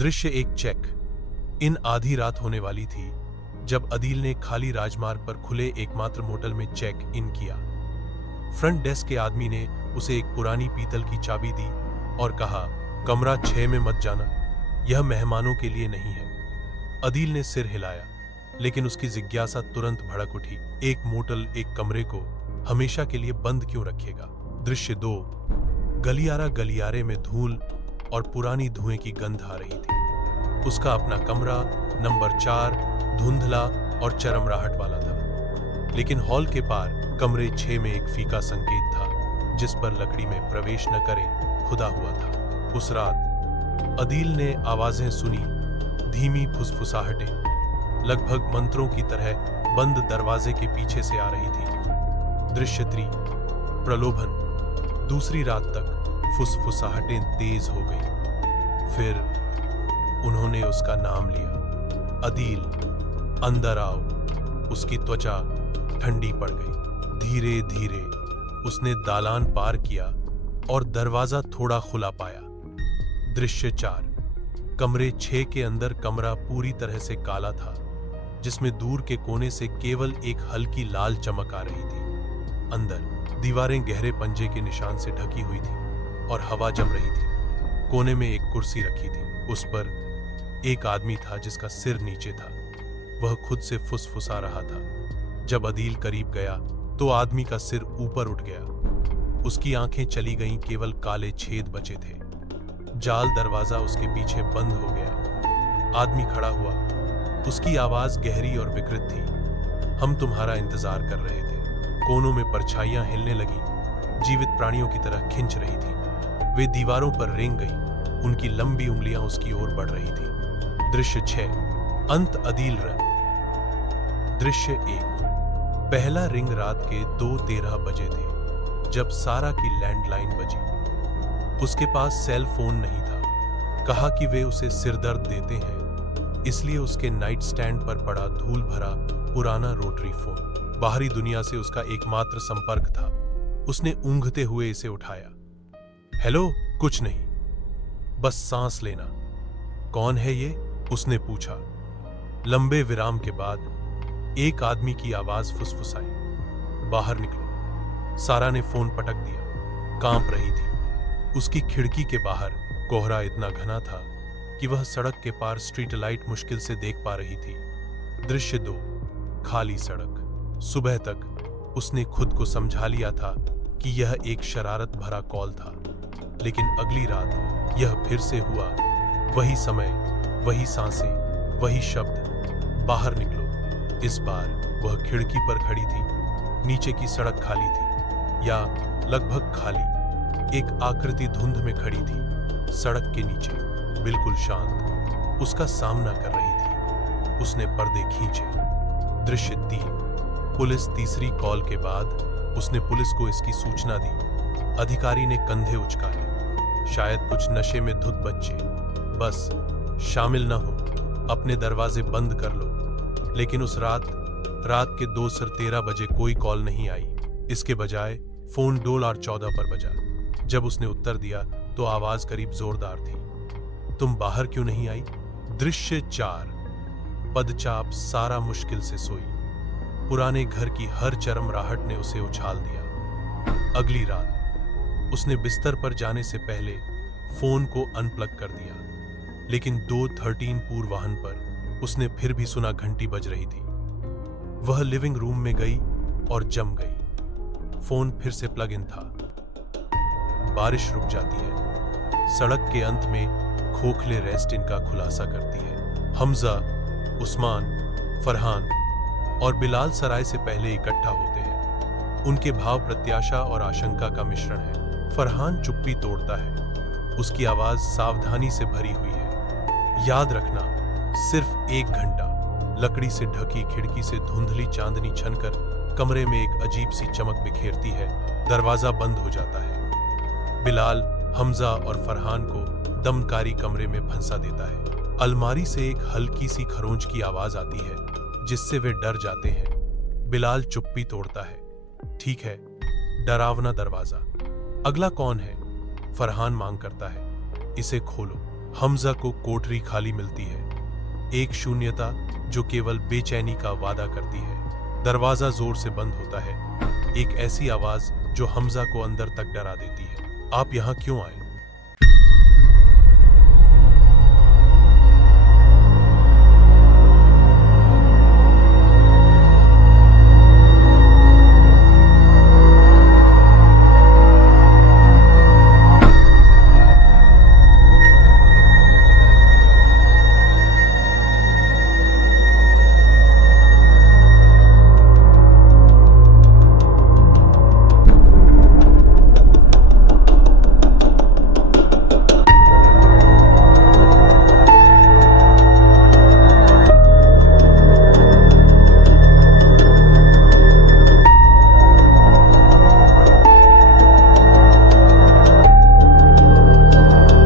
दृश्य एक check in आधी रात होने वाली थी जब अदील ने खाली राजमार्ग पर खुले एकमात्र मोटल में चेक इन किया। फ्रंट डेस्क के आदमी ने उसे एक पुरानी पीतल की चाबी दी और कहा, कमरा 6 में मत जाना, यह मेहमानों के लिए नहीं है। अदील ने सिर हिलाया, लेकिन उसकी जिज्ञासा तुरंत भड़क उठी। एक मोटल एक कमरे को हमेशा के लिए बंद क्यों रखेगा? दृश्य 2। गलियारा गलियारे में धूल और पुरानी धुएं की गंध आ रही थी। उसका अपना कमरा नंबर 4 धुंधला और चरमराहट वाला था, लेकिन हॉल के पार कमरे 6 में एक फीका संकेत था जिस पर लकड़ी में प्रवेश न करें खुदा हुआ था। उस रात अदील ने आवाजें सुनी, धीमी फुसफुसाहटें लगभग मंत्रों की तरह बंद दरवाजे के पीछे से आ रही थी। दृश्य 3। प्रलोभन। दूसरी रात तक फुसफुसाहटें तेज हो गई। फिर उन्होंने उसका नाम लिया, अदील, अंदर आओ। उसकी त्वचा ठंडी पड़ गई। धीरे धीरे उसने दालान पार किया और दरवाजा थोड़ा खुला पाया। दृश्य 4। कमरे 6 के अंदर कमरा पूरी तरह से काला था, जिसमें दूर के कोने से केवल एक हल्की लाल चमक आ रही थी। अंदर दीवारें गहरे पंजे के निशान से ढकी हुई थी और हवा जम रही थी। कोने में एक कुर्सी रखी थी, उस पर एक आदमी था जिसका सिर नीचे था। वह खुद से फुसफुसा रहा था। जब अदील करीब गया तो आदमी का सिर ऊपर उठ गया। उसकी आंखें चली गईं, केवल काले छेद बचे थे। जाल दरवाजा उसके पीछे बंद हो गया। आदमी खड़ा हुआ। उसकी आवाज गहरी और विकृत थी, हम तुम्हारा इंतजार कर रहे थे। कोनों में परछाइयां हिलने लगी, जीवित प्राणियों की तरह खिंच रही थी। वे दीवारों पर रेंग गईं, उनकी लंबी उंगलियां उसकी ओर बढ़ रही थी। दृश्य 6। अंत अदील रंग। दृश्य 1। पहला रिंग रात के 2:13 बजे थे जब सारा की लैंडलाइन बजी। उसके पास सेल फोन नहीं था। कहा कि वे उसे सिरदर्द देते हैं, इसलिए उसके नाइट स्टैंड पर पड़ा धूल भरा पुराना रोटरी फोन बाहरी दुनिया से उसका एकमात्र संपर्क था। उसने ऊंघते हुए इसे उठाया। हेलो। कुछ नहीं, बस सांस लेना। कौन है ये? उसने पूछा। लंबे विराम के बाद एक आदमी की आवाज फुसफुसाई, बाहर निकलो। सारा ने फोन पटक दिया। कांप रही थी। उसकी खिड़की के बाहर कोहरा इतना घना था कि वह सड़क के पार स्ट्रीट लाइट मुश्किल से देख पा रही थी। दृश्य 2। खाली सड़क। सुबह तक उसने खुद को समझा लिया था कि यह एक शरारत भरा कॉल था, लेकिन अगली रात यह फिर से हुआ। वही समय, वही सांसें, वही शब्द, बाहर निकलो। इस बार वह खिड़की पर खड़ी थी। नीचे की सड़क खाली थी, या लगभग खाली। एक आकृति धुंध में खड़ी थी, सड़क के नीचे, बिल्कुल शांत, उसका सामना कर रही थी। उसने पर्दे खींचे। दृश्य 3। पुलिस। तीसरी कॉल के बाद उसने पुलिस को इसकी सूचना दी। अधिकारी ने कंधे उचकाए। शायद कुछ नशे में धुत बच्चे, बस शामिल न हो, अपने दरवाजे बंद कर लो। लेकिन उस रात के 2:13 बजे कोई कॉल नहीं आई। इसके बजाय फोन डोल और 14 पर बजा। जब उसने उत्तर दिया तो आवाज करीब जोरदार थी, तुम बाहर क्यों नहीं आई? दृश्य 4। पदचाप। सारा मुश्किल से सोई। पुराने घर की हर चरमराहट ने उसे उछाल दिया। अगली रात उसने बिस्तर पर जाने से पहले फोन को अनप्लग कर दिया, लेकिन 2:13 पूर्वाह्न पर उसने फिर भी सुना घंटी बज रही थी। वह लिविंग रूम में गई और जम गई। फोन फिर से प्लग इन था। बारिश रुक जाती है। सड़क के अंत में खोखले रेस्ट इनका खुलासा करती है। हमजा, उस्मान, फरहान और बिलाल सराय से पहले इकट्ठा होते हैं। उनके भाव प्रत्याशा और आशंका का मिश्रण है। फरहान चुप्पी तोड़ता है। उसकी आवाज सावधानी से भरी हुई है। याद रखना, सिर्फ 1 घंटा। लकड़ी से ढकी खिड़की से धुंधली चांदनी छनकर कमरे में एक अजीब सी चमक बिखेरती है। दरवाजा बंद हो जाता है। बिलाल, हमजा और फरहान को दमकारी कमरे में फंसा देता है। अलमारी से एक हल्की सी खरोंच की आवाज आती है, जिससे वे डर जाते हैं। बिलाल चुप्पी तोड़ता है। ठीक है, डरावना दरवाजा। अगला कौन है? फरहान मांग करता है। इसे खोलो। हमजा को कोठरी खाली मिलती है, एक शून्यता जो केवल बेचैनी का वादा करती है। दरवाजा जोर से बंद होता है, एक ऐसी आवाज जो हमजा को अंदर तक डरा देती है। आप यहाँ क्यों आए?